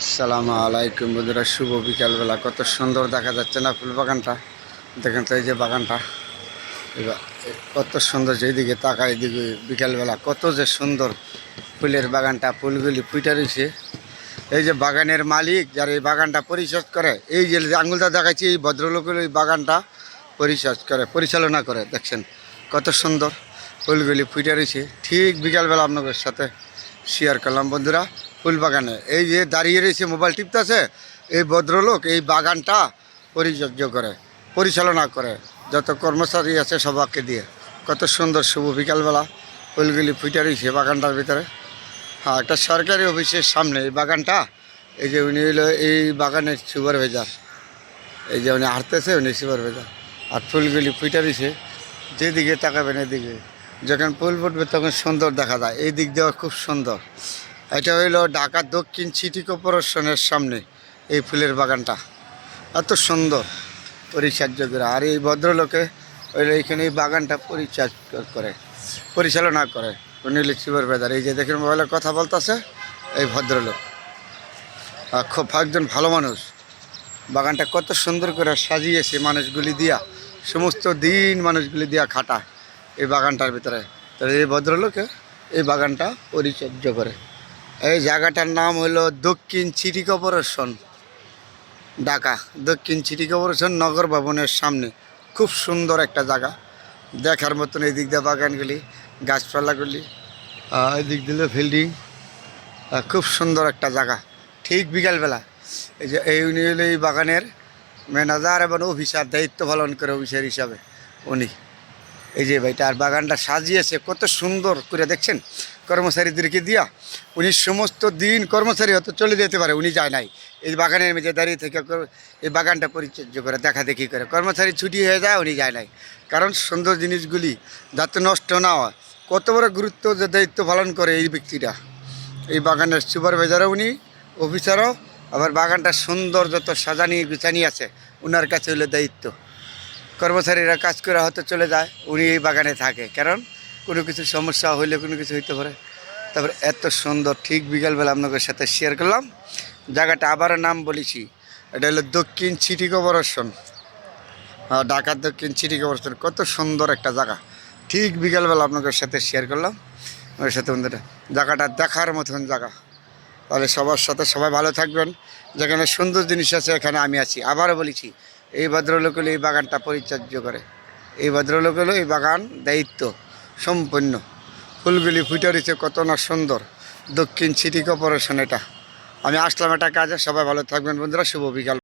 আসসালামু আলাইকুম বন্ধুরা, শুভ বিকালবেলা। কত সুন্দর দেখা যাচ্ছে না ফুল বাগানটা? দেখেন তো এই যে বাগানটা। কত সুন্দর যেদিকে তাকায় এদিকে বিকালবেলা কত যে সুন্দর ফুলের বাগানটা, ফুলগুলি ফুটে রয়েছে। এই যে বাগানের মালিক যারা এই বাগানটা পরিচর্য করে, এই যে আঙুলটা দেখাচ্ছি, এই ভদ্রলোকের এই বাগানটা পরিচর্য করে, পরিচালনা করে। দেখছেন কত সুন্দর ফুলগুলি ফুটে রয়েছে। ঠিক বিকালবেলা আপনাদের সাথে শেয়ার করলাম, বন্ধুরা। ফুল বাগানে এই যে দাঁড়িয়ে রয়েছে মোবাইল টিপতেছে, এই ভদ্রলোক এই বাগানটা পরিচর্য করে, পরিচালনা করে, যত কর্মচারী আছে সবাইকে দিয়ে। কত সুন্দর শুভ বিকালবেলা। ফুলগুলি ফুটে রয়েছে বাগানটার ভিতরে। হ্যাঁ একটা সরকারি অফিসের সামনে এই বাগানটা। এই যে উনি হইল এই বাগানের সুপারভাইজার এই যে উনি হাঁটতেছে, উনি সুপারভাইজার আর ফুলগুলি ফুটে রয়েছে। যেদিকে তাকাবেন এদিকে। যখন ফুল ফুটবে তখন সুন্দর দেখা যায়। এই দিক দিয়ে খুব সুন্দর। এটা হইল ঢাকা দক্ষিণ সিটি কর্পোরেশনের সামনে এই ফুলের বাগানটা। এত সুন্দর পরিচর্যা করে। আর এই ভদ্রলোকে হইল এখানে এই বাগানটা পরিচর্যা করে, পরিচালনা করে। উনি হলো সুপারভাইজার এই যে দেখেন মোবাইলে কথা বলতেছে এই ভদ্রলোক। খুব একজন ভালো মানুষ। বাগানটা কত সুন্দর করে সাজিয়েছে মানুষগুলি দিয়া। সমস্ত দিন মানুষগুলি দিয়া খাটা এই বাগানটার ভিতরে। তাহলে এই ভদ্রলোকে এই বাগানটা পরিচর্যা করে। এই জায়গাটার নাম হলো দক্ষিণ সিটি কর্পোরেশন, ঢাকা। দক্ষিণ সিটি কর্পোরেশন নগর ভবনের সামনে। খুব সুন্দর একটা জায়গা। দেখার মতন এই দিক দিয়ে বাগানগুলি, গাছপালাগুলি এই দিক দিলে ফিল্ডিং। খুব সুন্দর একটা জায়গা। ঠিক বিকালবেলা এই যে এই উনি হলো এই বাগানের ম্যানেজার এবং অফিসার, দায়িত্ব পালন করে অফিসার হিসাবে উনি। এই যে ভাইটা আর বাগানটা সাজিয়েছে, কত সুন্দর করে দেখছেন? কর্মচারীদেরকে দিয়া উনি সমস্ত দিন কর্মচারী হয়তো চলে যেতে পারে, উনি যায় নাই। এই বাগানের মেঝে দাঁড়িয়ে থেকে এই বাগানটা পরিচর্যা করে, দেখা দেখি করে। কর্মচারী ছুটি হয়ে যায়, উনি যায় নাই। কারণ সুন্দর জিনিসগুলি যাতে নষ্ট না হয়। কত বড় গুরুত্ব যে দায়িত্ব পালন করে এই ব্যক্তিটা। এই বাগানের সুপারভাইজারও উনি, অফিসারও। আবার বাগানটা সুন্দর যত সাজানি গুছানি আছে ওনার কাছে হলো দায়িত্ব। কর্মচারীরা কাজ করে হয়তো চলে যায় উনি এই বাগানে থাকে। কারণ কোনো কিছু সমস্যা হইলে কোনো কিছু হইতে পারে। তারপরে এত সুন্দর ঠিক বিকালবেলা আপনাদের সাথে শেয়ার করলাম। জায়গাটা আবার নাম বলেছি এটা হলো দক্ষিণ সিটি কর্পোরেশন। হ্যাঁ, ঢাকার দক্ষিণ সিটি কর্পোরেশন কত সুন্দর একটা জায়গা। ঠিক বিকালবেলা আপনাদের সাথে শেয়ার করলাম। ওর সাথে বন্ধুরা জায়গাটা দেখার মতন জায়গা। তাহলে সবার সাথে সবাই ভালো থাকবেন। যেখানে সুন্দর জিনিস আছে এখানে আমি আছি। আবারও বলেছি এই ভদ্রলোক হলো এই বাগানটা পরিচর্য করে। এই ভদ্রলোক হলো এই বাগান দায়িত্ব, সম্পূর্ণ। ফুলগুলি ফুটে রয়েছে কত না সুন্দর। দক্ষিণ সিটি কর্পোরেশন এটা। আমি আসলাম একটা কাজে, সবাই ভালো থাকবেন বন্ধুরা, শুভ বিকাল।